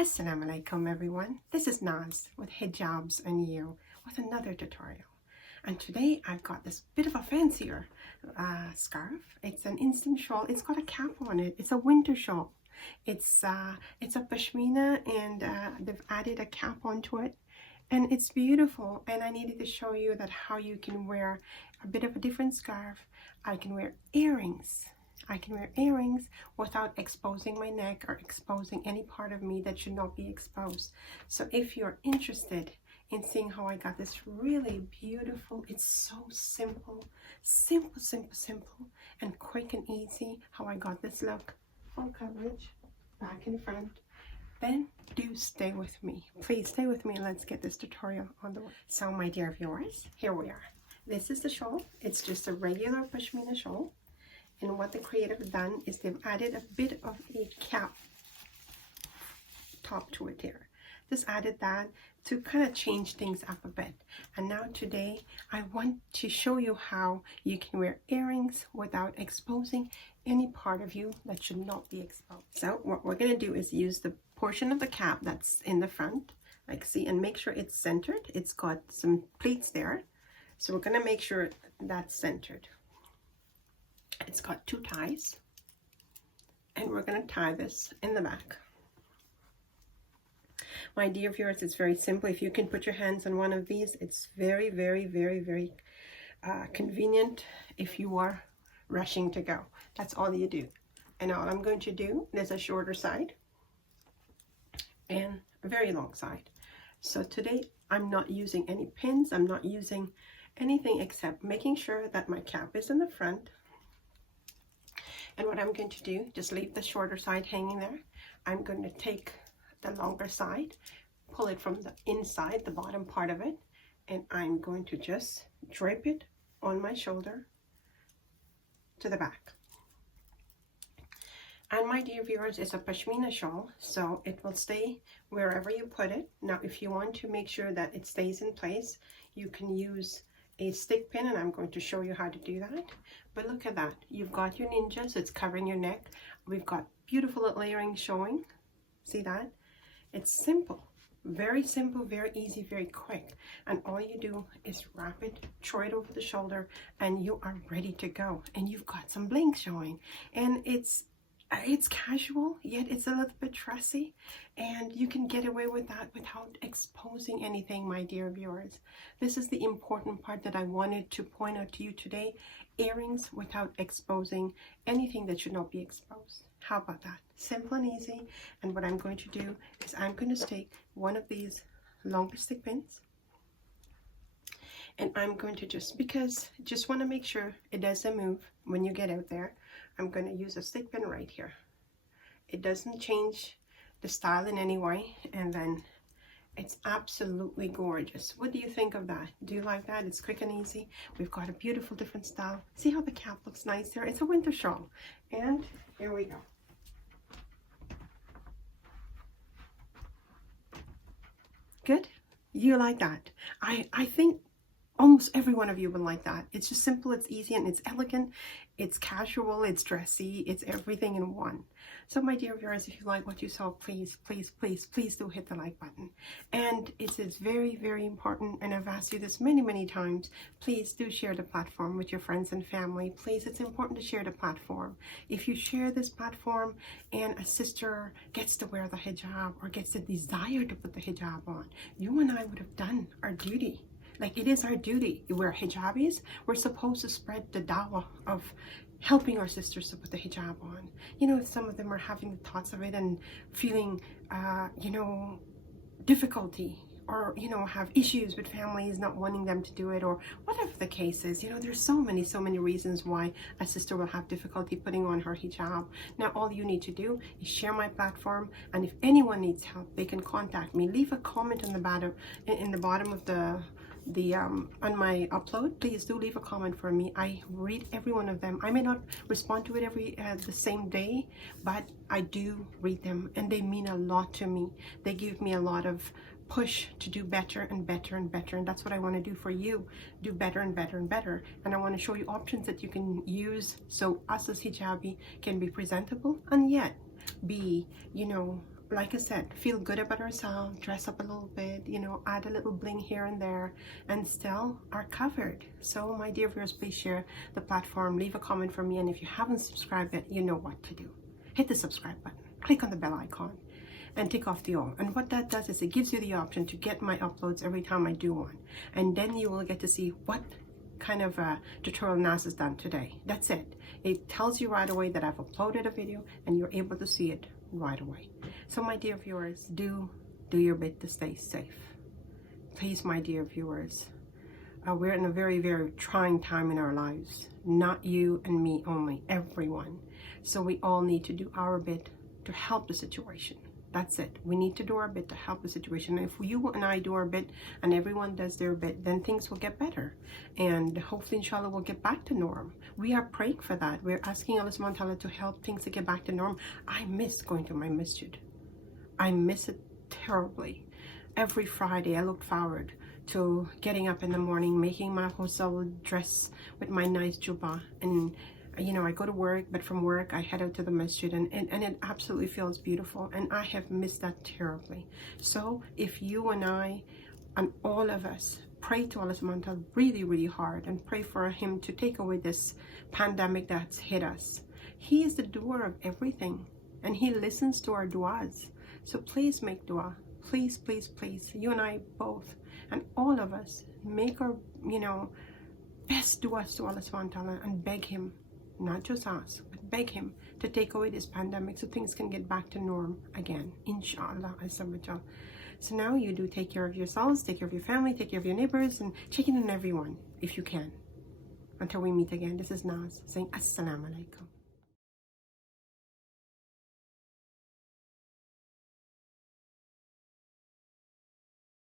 Assalamualaikum everyone, this is Naz with Hijabz&You with another tutorial. And today I've got this bit of a fancier scarf. It's an instant shawl. It's got a cap on it. It's a winter shawl. It's a pashmina and they've added a cap onto it. And it's beautiful, and I needed to show you that how you can wear a bit of a different scarf. I can wear earrings. I can wear earrings without exposing my neck or exposing any part of me that should not be exposed. So if you're interested in seeing how I got this really beautiful, it's so simple, and quick and easy how I got this look. Full coverage, back and front. Then do stay with me. Please stay with me and let's get this tutorial on the way. So my dear viewers, here we are. This is the shawl. It's just a regular pashmina shawl. And what the creator have done is they've added a bit of a cap top to it here. Just added that to kind of change things up a bit. And now today I want to show you how you can wear earrings without exposing any part of you that should not be exposed. So what we're going to do is use the portion of the cap that's in the front, like see, and make sure it's centered. It's got some pleats there. So we're going to make sure that's centered. It's got two ties, and we're going to tie this in the back. My dear viewers, it's very simple. If you can put your hands on one of these, it's very convenient if you are rushing to go. That's all you do. And all I'm going to do, there's a shorter side and a very long side. So today I'm not using any pins. I'm not using anything except making sure that my cap is in the front. And what I'm going to do, just leave the shorter side hanging there. I'm going to take the longer side, pull it from the inside, the bottom part of it, and I'm going to just drape it on my shoulder to the back. And my dear viewers, it's a pashmina shawl, so it will stay wherever you put it. Now, if you want to make sure that it stays in place, you can use a stick pin, and I'm going to show you how to do that. But look at that, you've got your ninjas, it's covering your neck. We've got beautiful little earrings showing. See that? It's simple, very easy, very quick. And all you do is wrap it, throw it over the shoulder, and you are ready to go. And you've got some bling showing, and it's casual, yet it's a little bit dressy, and you can get away with that without exposing anything, my dear viewers. This is the important part that I wanted to point out to you today. Earrings without exposing anything that should not be exposed. How about that? Simple and easy. And what I'm going to do is I'm going to take one of these longer stick pins, and I'm going to just want to make sure it doesn't move when you get out there. I'm going to use a stick pin right here. It doesn't change the style in any way, and then it's absolutely gorgeous. What do you think of that? Do you like that? It's quick and easy. We've got a beautiful different style. See how the cap looks nice there? It's a winter shawl. And here we go. Good? You like that? I think almost every one of you will like that. It's just simple, it's easy, and it's elegant, it's casual, it's dressy, it's everything in one. So my dear viewers, if you like what you saw, please do hit the like button. And it is very important, and I've asked you this many times, please do share the platform with your friends and family. Please, it's important to share the platform. If you share this platform and a sister gets to wear the hijab or gets the desire to put the hijab on, you and I would have done our duty. Like, it is our duty. We're hijabis. We're supposed to spread the dawah of helping our sisters to put the hijab on. You know, if some of them are having the thoughts of it and feeling, difficulty, or, have issues with families not wanting them to do it, or whatever the case is. There's so many reasons why a sister will have difficulty putting on her hijab. Now, all you need to do is share my platform, and if anyone needs help, they can contact me. Leave a comment on the bottom, in the bottom of on my upload. Please do leave a comment for me. I read every one of them. I may not respond to it the same day, but I do read them, and they mean a lot to me. They give me a lot of push to do better and better, and that's what I want to do for you. Do better and better, and I want to show you options that you can use so us as hijabi can be presentable and yet be, like I said, feel good about ourselves, dress up a little bit, you know, add a little bling here and there, and still are covered. So my dear viewers, please share the platform, leave a comment for me, and if you haven't subscribed yet, you know what to do. Hit the subscribe button, click on the bell icon, and tick off the all. And what that does is it gives you the option to get my uploads every time I do one, and then you will get to see what kind of a tutorial 𝗙𝗔 has done today. That's it. It tells you right away that I've uploaded a video, and you're able to see it right away. So my dear viewers, do your bit to stay safe. Please, my dear viewers, we're in a very, very trying time in our lives. Not you and me only, everyone. So we all need to do our bit to help the situation. That's it. We need to do our bit to help the situation. And if you and I do our bit and everyone does their bit, then things will get better. And hopefully, inshallah, we'll get back to norm. We are praying for that. We're asking 𝗙𝗲𝗻 to help things to get back to norm. I miss going to my masjid. I miss it terribly. Every Friday, I look forward to getting up in the morning, making my ghusl, dress with my nice jubba, and you know, I go to work, but from work I head out to the masjid, and it absolutely feels beautiful, and I have missed that terribly. So if you and I and all of us pray to 𝗙𝗲 really, really hard, and pray for him to take away this pandemic that's hit us. He is the doer of everything, and he listens to our du'as. So please make dua. Please, please, please. You and I both, and all of us, make our, you know, best du'as to 𝗙𝗲 and beg him, not just us, but beg him to take away this pandemic so things can get back to norm again, inshallah. So now you do take care of yourselves, take care of your family, take care of your neighbors, and check in on everyone if you can. Until we meet again, this is 𝗙𝗲 saying Assalamu alaikum.